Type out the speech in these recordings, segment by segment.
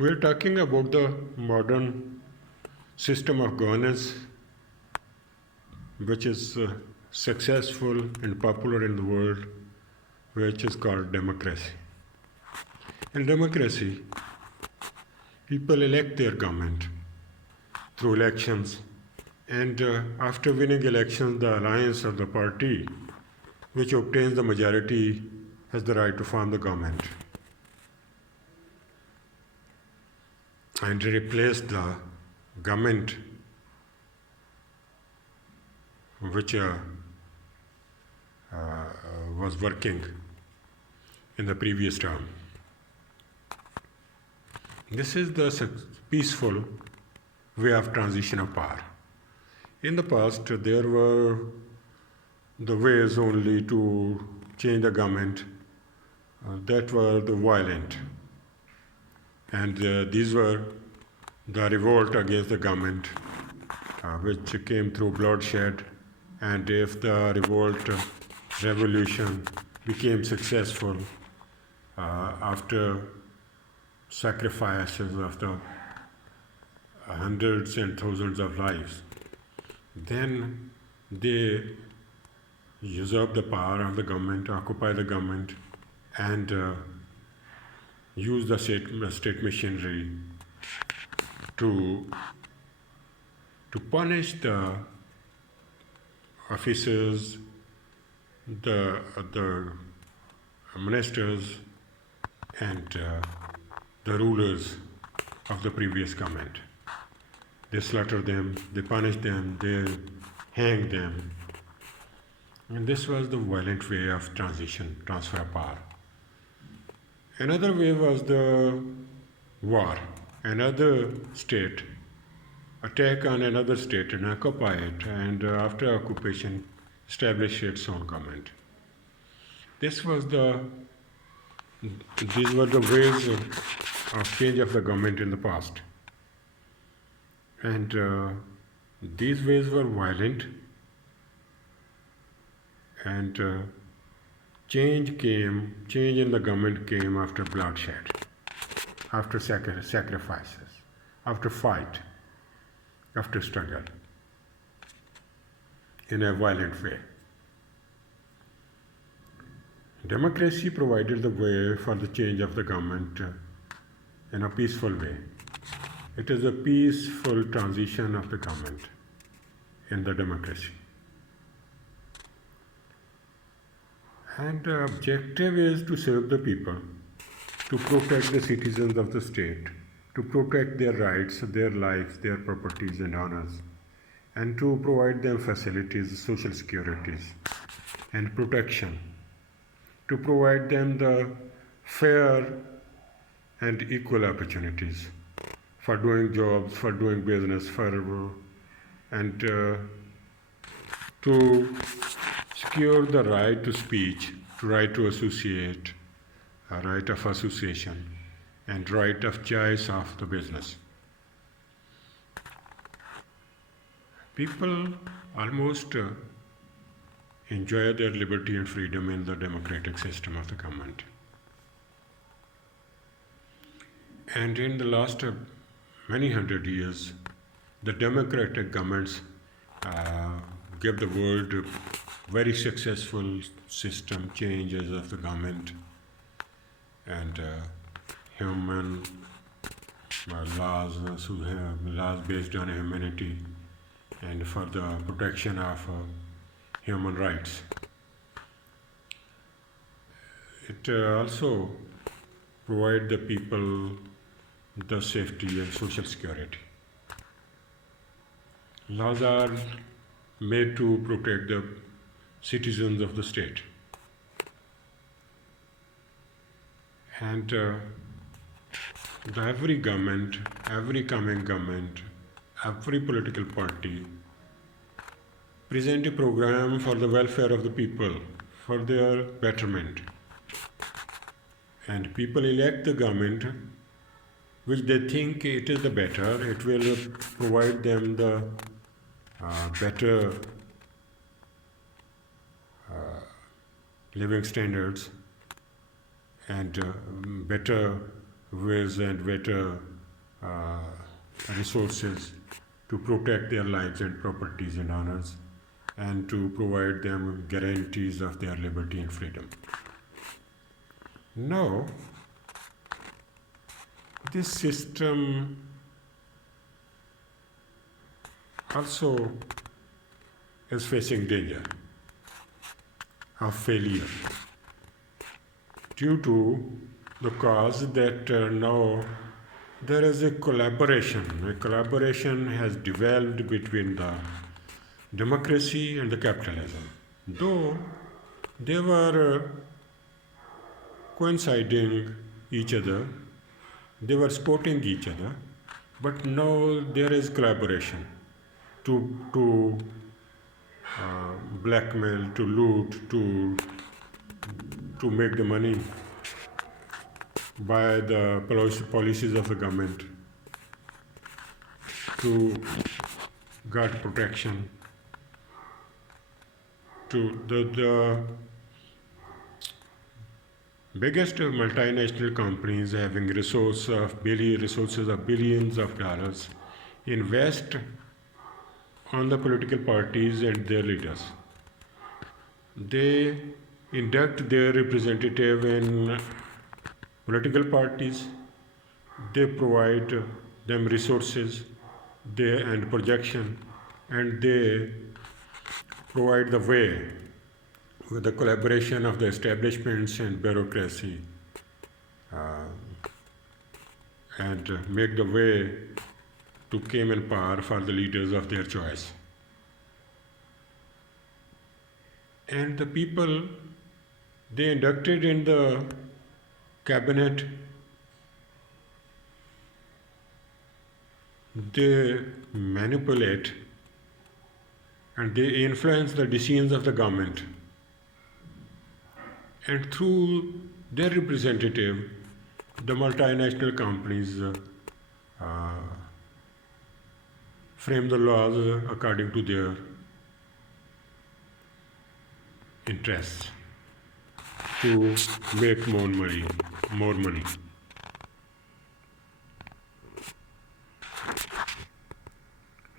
We're talking about the modern system of governance, which is successful and popular in the world, which is called democracy. In democracy, people elect their government through elections, and after winning elections, the alliance of the party which obtains the majority has the right to form the government and replace the government which was working in the previous term. This is the peaceful way of transition of power. In the past, there were the ways only to change the government that were the violent. And these were the revolt against the government, which came through bloodshed. And if the revolt revolution became successful after sacrifices of the hundreds and thousands of lives, then they usurp the power of the government, occupy the government, and use the state machinery to punish the officers, the ministers, and the rulers of the previous government. They slaughter them, they punish them, they hang them. And this was the violent way of transfer of power. Another way was the war. Another state attack on another state and occupy it, and after occupation establish its own government. These were the ways of change of the government in the past. And these ways were violent, and change in the government came after bloodshed, after sacrifices, after fight, after struggle, in a violent way. Democracy provided the way for the change of the government in a peaceful way. It is a peaceful transition of the government in the democracy. And the objective is to serve the people, to protect the citizens of the state, to protect their rights, their lives, their properties and honors, and to provide them facilities, social securities, and protection, to provide them the fair and equal opportunities for doing jobs, for doing business, and to secure the right to speech, right to associate, a right of association, and right of choice of the business. People almost enjoy their liberty and freedom in the democratic system of the government. And in the last many hundred years, the democratic governments give the world very successful system changes of the government and human laws based on humanity and for the protection of human rights. It also provides the people the safety and social security. Laws are made to protect the citizens of the state. And every government, every coming government, every political party present a program for the welfare of the people, for their betterment. And people elect the government which they think it is the better, it will provide them the better living standards and better ways and better uh, resources to protect their lives and properties and honors, and to provide them guarantees of their liberty and freedom. Now, this system also is facing danger of failure due to the cause that now there is a collaboration. A collaboration has developed between the democracy and the capitalism. Though they were coinciding each other, they were supporting each other, but now there is collaboration to blackmail, to loot, to make the money by the policies of the government, to guard protection, to the biggest multinational companies having resources of billions of dollars invest on the political parties and their leaders. They induct their representative in political parties, they provide them resources and projection, and they provide the way with the collaboration of the establishments and bureaucracy, and make the way to come in power for the leaders of their choice. And the people, they inducted in the cabinet, they manipulate and they influence the decisions of the government. And through their representative, the multinational companies frame the laws according to their interests to make more money.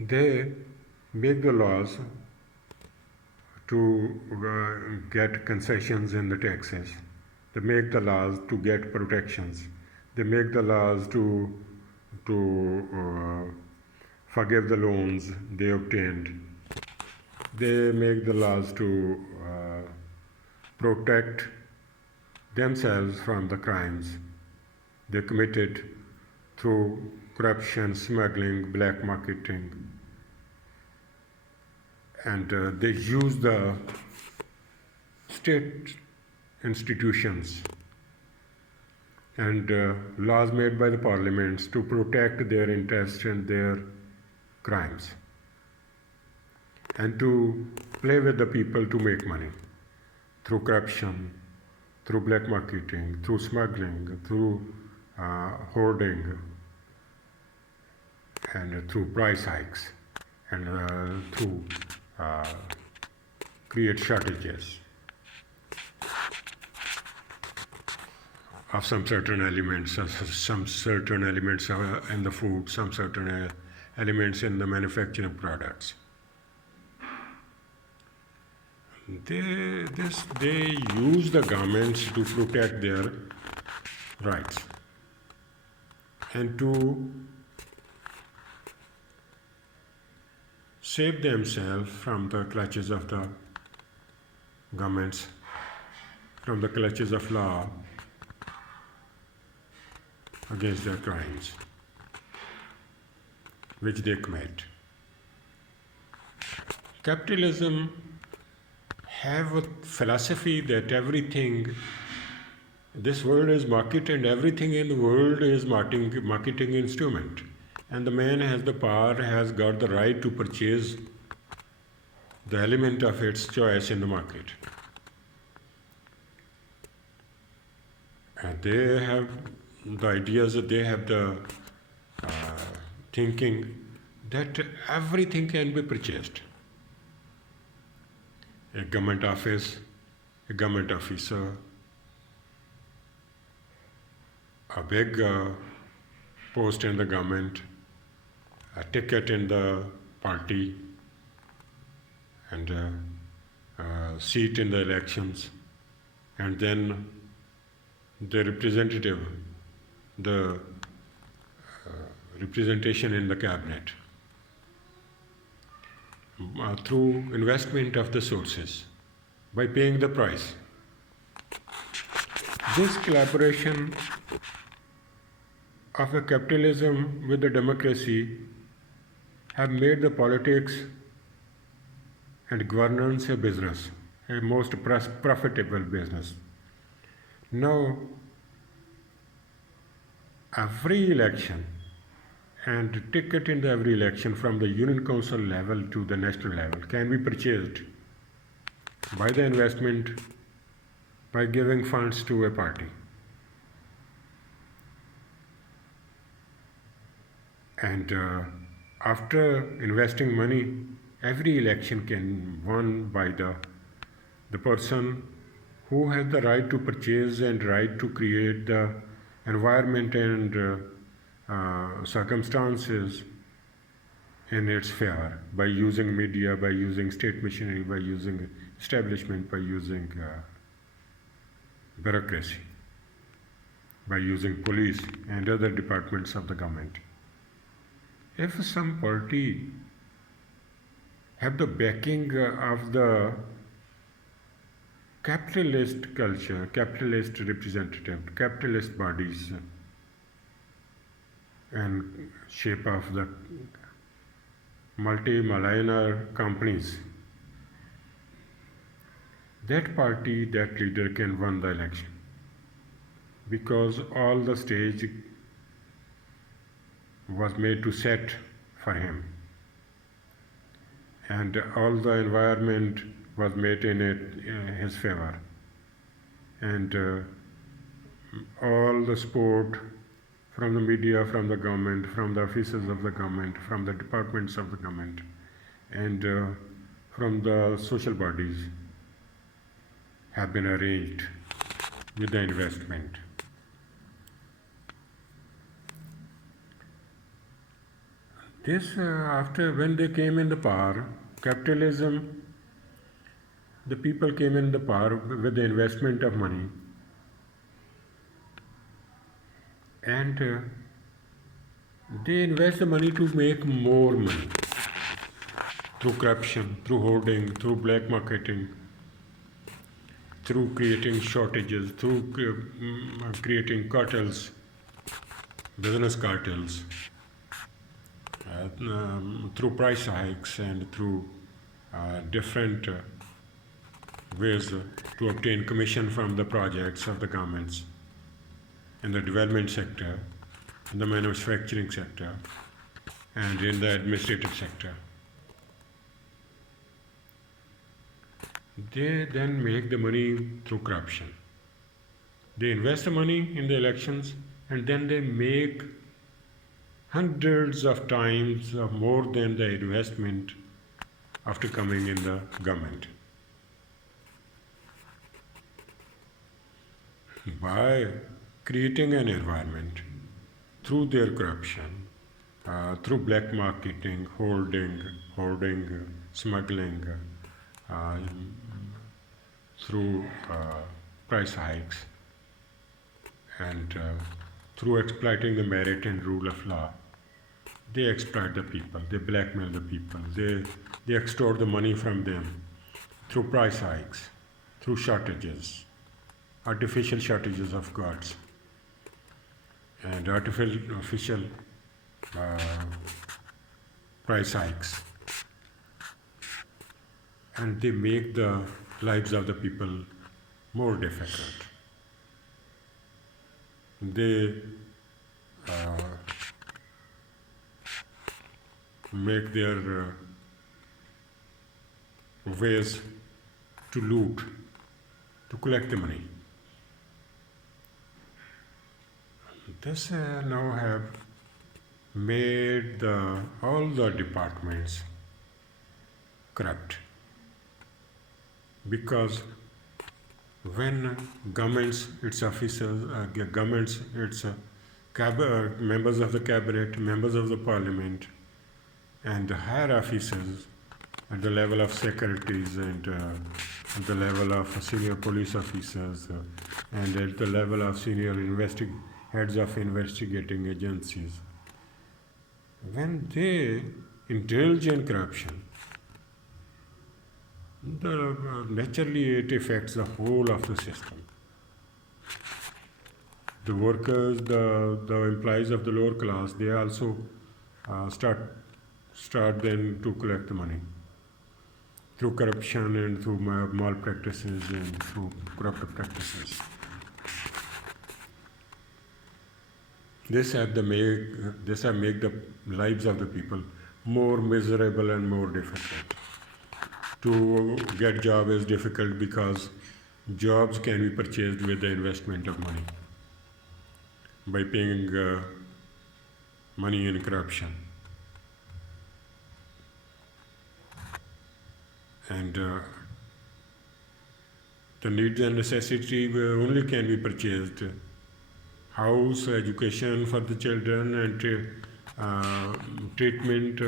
They make the laws to get concessions in the taxes. They make the laws to get protections. They make the laws to forgive the loans they obtained. They make the laws to protect themselves from the crimes they committed through corruption, smuggling, black marketing. And they use the state institutions and laws made by the parliaments to protect their interests and their crimes, and to play with the people to make money through corruption, through black marketing, through smuggling, through hoarding, and through price hikes, and through create shortages of some certain elements in the food, some certain elements in the manufacturing products. They use the governments to protect their rights and to save themselves from the clutches of the governments, from the clutches of law against their crimes which they commit. Capitalism have a philosophy that everything, this world is market and everything in the world is marketing instrument. And the man has the power, has got the right to purchase the element of its choice in the market. And they have the ideas, that they have the thinking that everything can be purchased. A government office, a government officer, a big post in the government, a ticket in the party, and a seat in the elections, and then the representative, the representation in the cabinet, through investment of the sources, by paying the price. This collaboration of a capitalism with the democracy have made the politics and governance a business, a most profitable business. Now, every election and ticket in the every election from the Union Council level to the national level can be purchased by the investment by giving funds to a party. And after investing money, every election can won by the person who has the right to purchase and right to create the environment and circumstances in its favor by using media, by using state machinery, by using establishment, by using bureaucracy, by using police and other departments of the government. If some party have the backing of the capitalist culture, capitalist representative, capitalist bodies, and shape of the multi-millionaire companies, that party, that leader can win the election because all the stage was made to set for him, and all the environment was made in his favor, and all the support from the media, from the government, from the officers of the government, from the departments of the government, and from the social bodies have been arranged with the investment. This, after when they came in the power, capitalism, the people came in the power with the investment of money, and they invest the money to make more money through corruption, through hoarding, through black marketing, through creating shortages, through creating cartels, business cartels, through price hikes, and through different ways to obtain commission from the projects of the governments in the development sector, in the manufacturing sector, and in the administrative sector. They then make the money through corruption. They invest the money in the elections, and then they make hundreds of times more than the investment after coming in the government. By creating an environment through their corruption, through black marketing, hoarding, smuggling, through price hikes, and through exploiting the merit and rule of law, they exploit the people, they blackmail the people, they extort the money from them through price hikes, through shortages, artificial shortages of goods, and artificial price hikes. And they make the lives of the people more difficult. They make their ways to loot, to collect the money. This now have made all the departments corrupt, because when governments, its officers, governments, its members of the cabinet, members of the parliament, and the higher officers at the level of secretaries and at the level of senior police officers and at the level of senior heads of investigating agencies. When they indulge in corruption, naturally it affects the whole of the system. The workers, the employees of the lower class, they also start then to collect the money through corruption and through malpractices and through corrupt practices. This have make the lives of the people more miserable and more difficult. To get job is difficult because jobs can be purchased with the investment of money by paying money in corruption. And the needs and necessity only can be purchased. House, education for the children, and treatment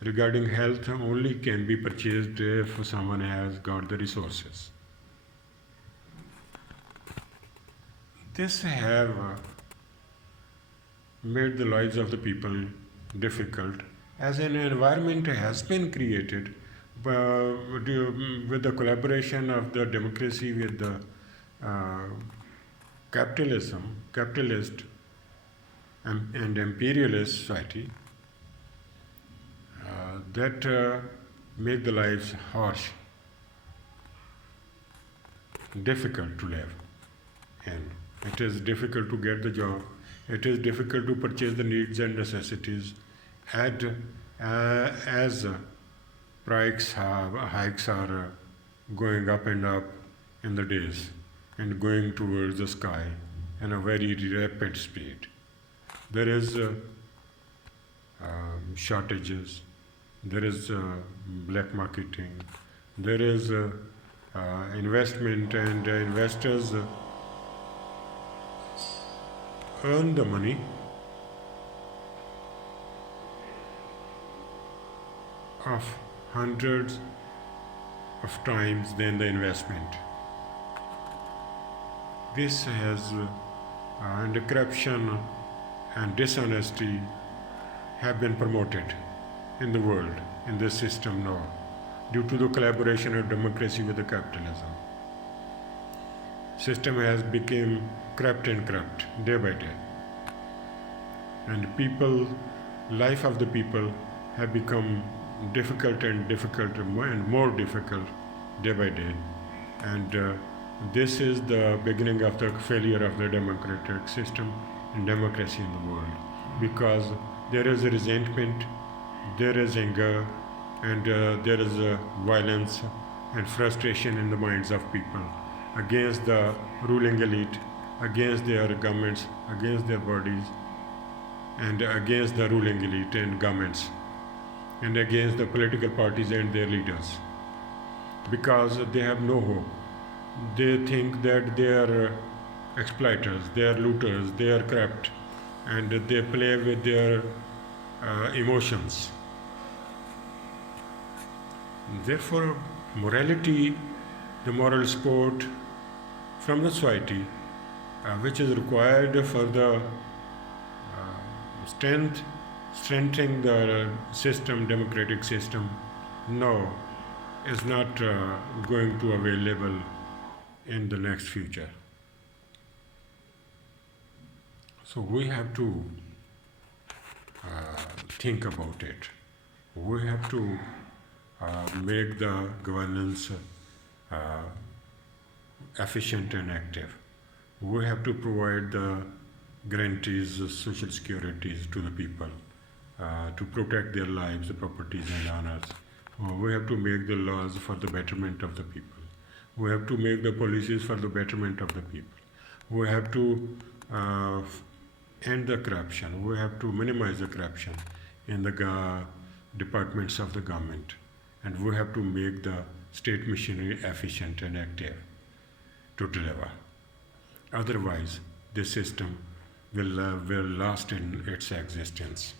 regarding health only can be purchased if someone has got the resources. This have made the lives of the people difficult, as an environment has been created with the collaboration of the democracy with the capitalist and imperialist society that make the lives harsh, difficult to live, and it is difficult to get the job. It is difficult to purchase the needs and necessities, as price hikes are going up and up in the days and going towards the sky in a very rapid speed. There is shortages, there is black marketing, there is investment, and investors earn the money of hundreds of times than the investment. This has and corruption and dishonesty have been promoted in the world, in this system now, due to the collaboration of democracy with the capitalism. System has become corrupt and corrupt day by day, and life of the people have become difficult and more difficult day by day, and this is the beginning of the failure of the democratic system and democracy in the world, because there is a resentment, there is anger, and there is violence and frustration in the minds of people against the ruling elite, against their governments, against their bodies, and against the ruling elite and governments, and against the political parties and their leaders, because they have no hope. They think that they are exploiters, they are looters, they are corrupt, and they play with their emotions. Therefore, morality, the moral support from the society, which is required for the strengthening the system, democratic system, no, is not going to available in the next future. So we have to think about it. We have to make the governance efficient and active. We have to provide the guarantees, social securities to the people to protect their lives, properties, and honors. We have to make the laws for the betterment of the people. We have to make the policies for the betterment of the people. We have to end the corruption. We have to minimize the corruption in the departments of the government. And we have to make the state machinery efficient and active to deliver. Otherwise, this system will last in its existence.